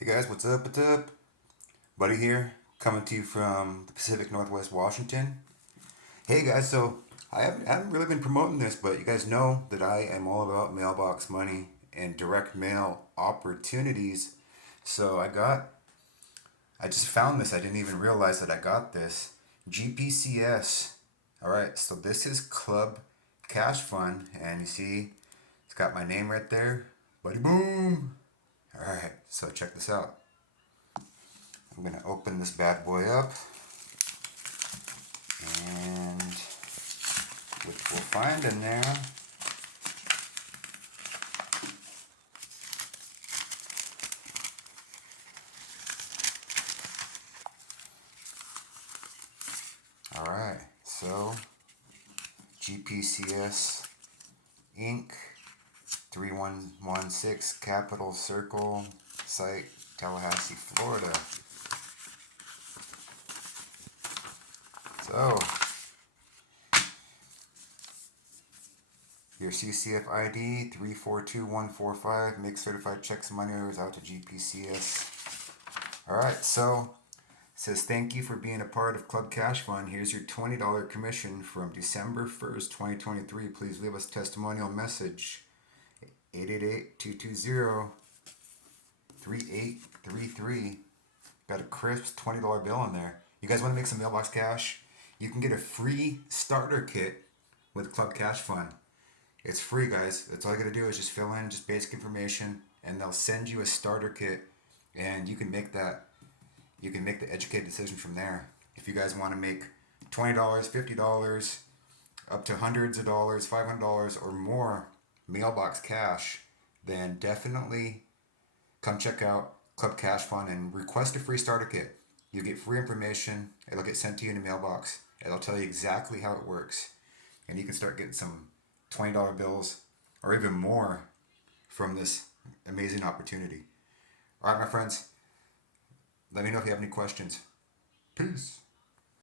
Hey guys, what's up? What's up? Buddy here, coming to you from the Pacific Northwest, Washington. Hey guys, so I haven't really been promoting this, but you guys know that I am all about mailbox money and direct mail opportunities. So I just found this. I didn't even realize that I got this. GPCS. All right, so this is Club Cash Fund, and you see, it's got my name right there, Buddy Boom. All right, so check this out. I'm gonna open this bad boy up, and which we'll find in there. All right, so GPCS Inc. 3116 Capitol Circle site, Tallahassee, Florida. So your CCF ID 342145, make certified checks and money orders out to GPCS. All right, so it says thank you for being a part of Club Cash Fund. Here's your $20 commission from December 1st, 2023. Please leave us a testimonial message. 888-220-3833. Got a crisp $20 bill in there. You guys want to make some mailbox cash? You can get a free starter kit with Club Cash Fund. It's free, guys. That's all you gotta do is just fill in just basic information, and they'll send you a starter kit, and you can make the educated decision from there. If you guys want to make $20, $50, up to hundreds of dollars, $500 or more mailbox cash, then definitely come check out Club Cash Fund and request a free starter kit. You get free information. It'll get sent to you in the mailbox. It'll tell you exactly how it works, and you can start getting some $20 bills or even more from this amazing opportunity. All right, my friends, let me know if you have any questions. Peace.